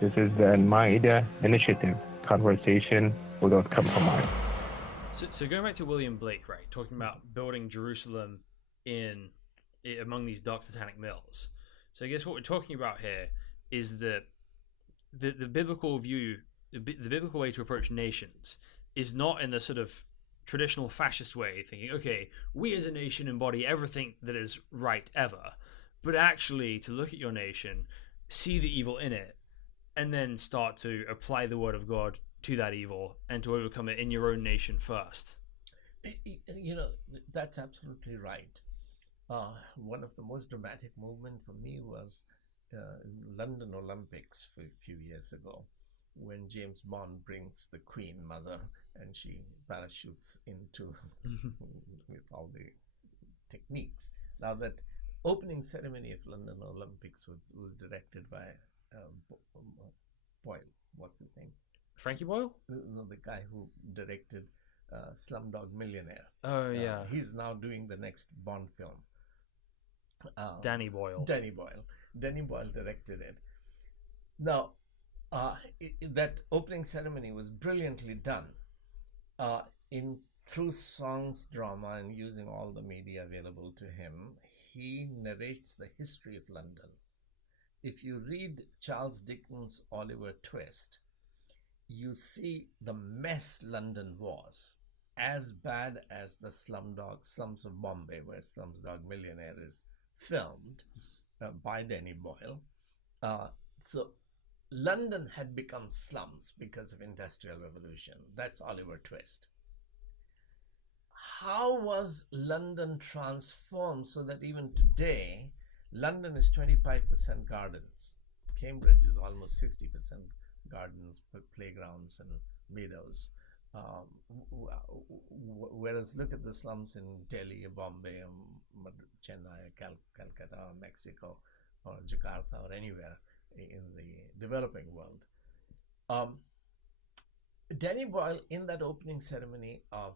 This is the Maida Initiative, conversation without compromise. So going back to William Blake, right, talking about building Jerusalem among these dark satanic mills. So I guess what we're talking about here is that the biblical view, the biblical way to approach nations is not in the sort of traditional fascist way, thinking, okay, we as a nation embody everything that is right ever, but actually to look at your nation, see the evil in it, and then start to apply the word of God to that evil and to overcome it in your own nation first. That's absolutely right. One of the most dramatic movements for me was London Olympics a few years ago, when James Bond brings the Queen Mother and she parachutes into with all the techniques. Now, that opening ceremony of London Olympics was directed by Boyle. What's his name? Frankie Boyle? No, the guy who directed Slumdog Millionaire. Oh, yeah. He's now doing the next Bond film. Danny Boyle. Danny Boyle directed it. Now, that opening ceremony was brilliantly done through songs, drama, and using all the media available to him. He narrates the history of London. If you read Charles Dickens' Oliver Twist, you see the mess London was, as bad as the slums of Bombay, where Slumdog Millionaire is filmed by Danny Boyle. So London had become slums because of Industrial Revolution. That's Oliver Twist. How was London transformed so that even today, London is 25% gardens. Cambridge is almost 60% gardens, playgrounds, and meadows. Whereas look at the slums in Delhi, Bombay, Chennai, Calcutta, Mexico, or Jakarta, or anywhere in the developing world. Danny Boyle, in that opening ceremony of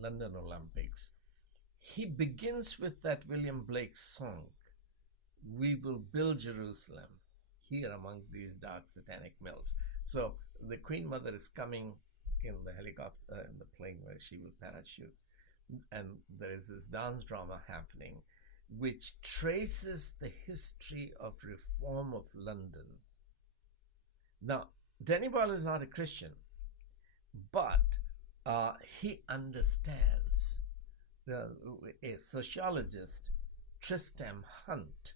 London Olympics, he begins with that William Blake song, "We will build Jerusalem here amongst these dark satanic mills." So the Queen Mother is coming in the helicopter, in the plane where she will parachute, and there is this dance drama happening, which traces the history of reform of London. Now, Danny Boyle is not a Christian, but he understands. A sociologist, Tristram Hunt,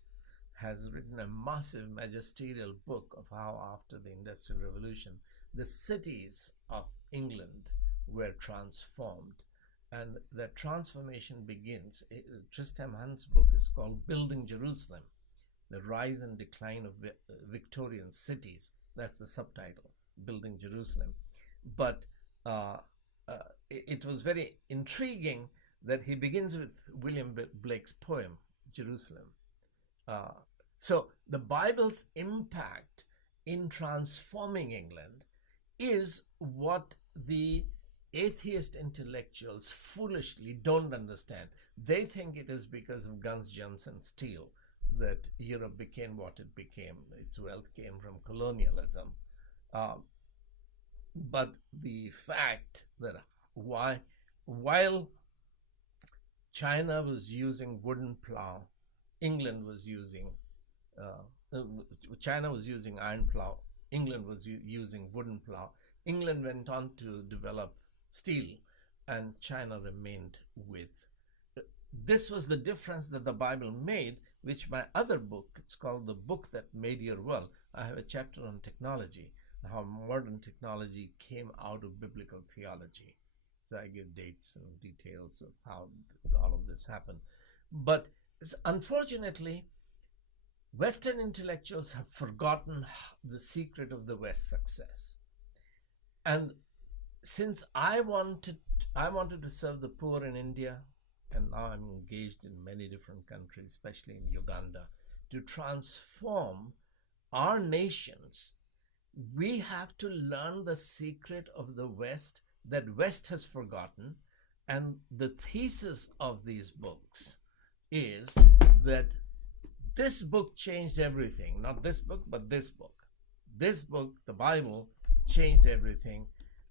has written a massive magisterial book of how, after the Industrial Revolution, the cities of England were transformed. And the transformation begins. Tristram Hunt's book is called Building Jerusalem, The Rise and Decline of Victorian Cities. That's the subtitle, Building Jerusalem. But it was very intriguing that he begins with William Blake's poem, Jerusalem. So the Bible's impact in transforming England is what the atheist intellectuals foolishly don't understand. They think it is because of guns, germs, and steel that Europe became what it became. Its wealth came from colonialism. But the fact that while China was using wooden plow, England was using China was using iron plow, England was using wooden plow. England went on to develop steel, and China remained with. This was the difference that the Bible made, which my other book, it's called The Book That Made Your World. I have a chapter on technology, how modern technology came out of biblical theology. So I give dates and details of how all of this happened. But unfortunately, Western intellectuals have forgotten the secret of the West's success. And since I wanted to serve the poor in India, and now I'm engaged in many different countries, especially in Uganda, to transform our nations, we have to learn the secret of the West that West has forgotten. And the thesis of these books is that this book changed everything. Not this book, but this book. this book, the Bible, changed everything.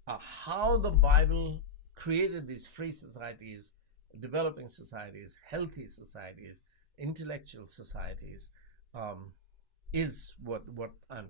How the Bible created these free societies, developing societies, healthy societies, intellectual societies, is what I'm